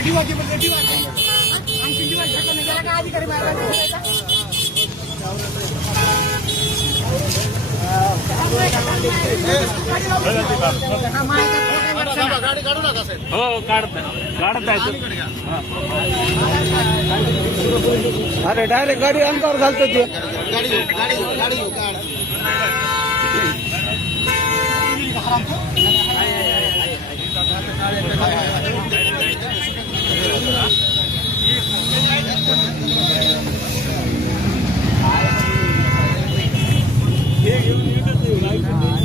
अरे डायरेक्ट गाडी अंगावर घालतो थे 哎，你们这是来？